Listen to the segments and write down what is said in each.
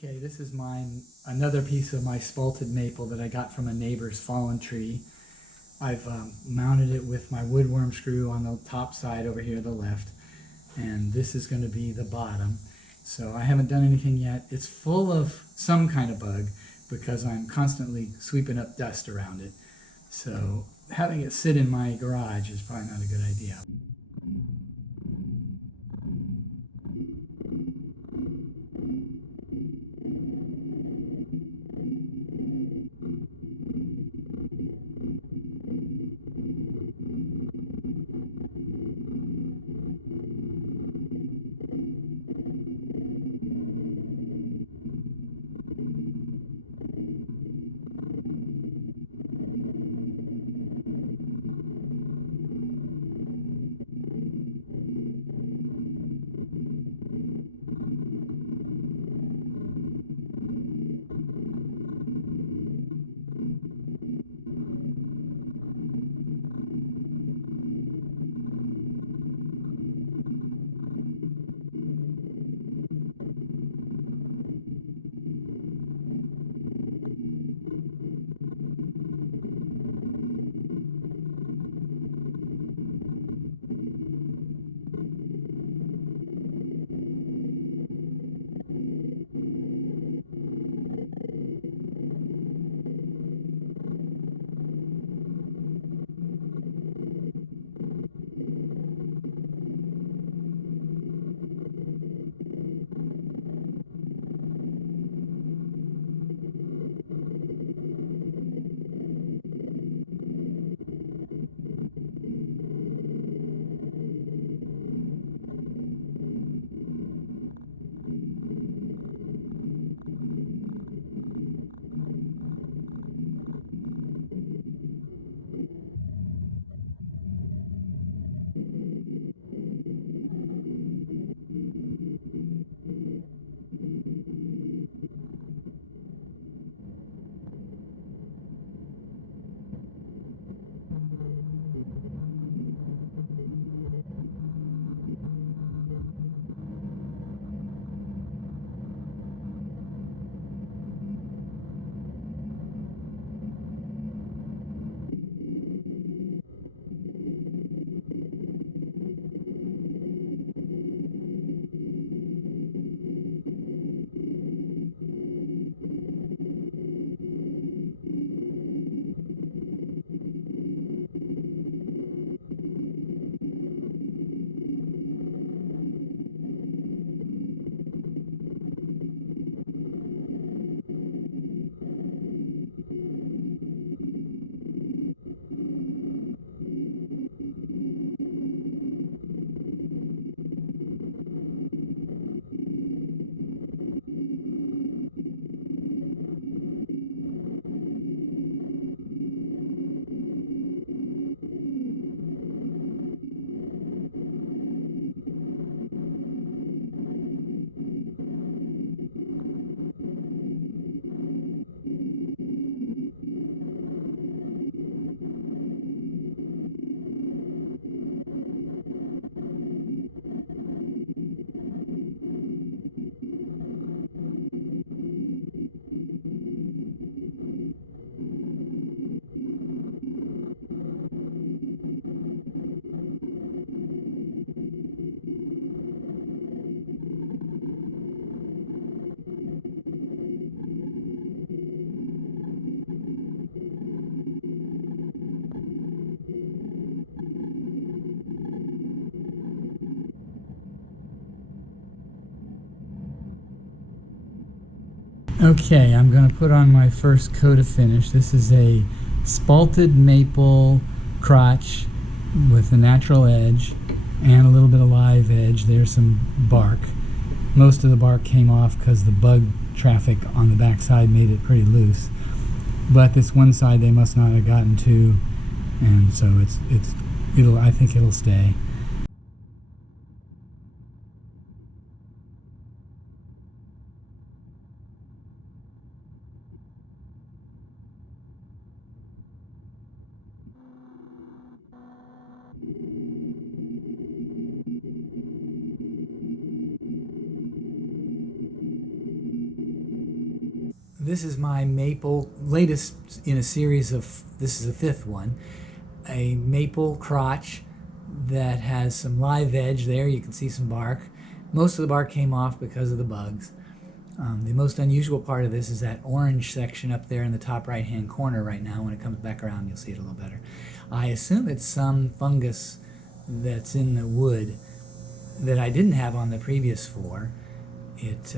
Okay, this is another piece of my spalted maple that I got from a neighbor's fallen tree. I've mounted it with my woodworm screw on the top side over here to the left, and this is going to be the bottom. So I haven't done anything yet. It's full of some kind of bug because I'm constantly sweeping up dust around it. So having it sit in my garage is probably not a good idea. Okay, I'm going to put on my first coat of finish. This is a spalted maple crotch with a natural edge and a little bit of live edge. There's some bark. Most of the bark came off because the bug traffic on the back side made it pretty loose. But this one side they must not have gotten to, and so I think it'll stay. This is my maple, latest in a series of, this is the fifth one, a maple crotch that has some live edge there. You can see some bark. Most of the bark came off because of the bugs. The most unusual part of this is that orange section up there in the top right hand corner right now. When it comes back around, you'll see it a little better. I assume it's some fungus that's in the wood that I didn't have on the previous four. It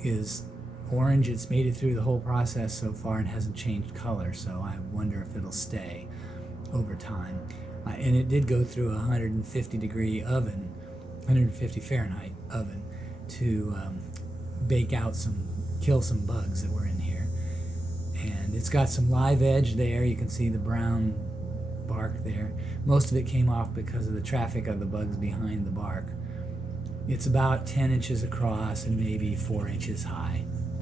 is orange. It's made it through the whole process so far and hasn't changed color, so I wonder if it'll stay over time. And it did go through a 150 degree oven, 150 Fahrenheit oven, to bake out kill some bugs that were in here. And it's got some live edge there. You can see the brown bark there. Most of it came off because of the traffic of the bugs behind the bark. It's about 10 inches across and maybe 4 inches high.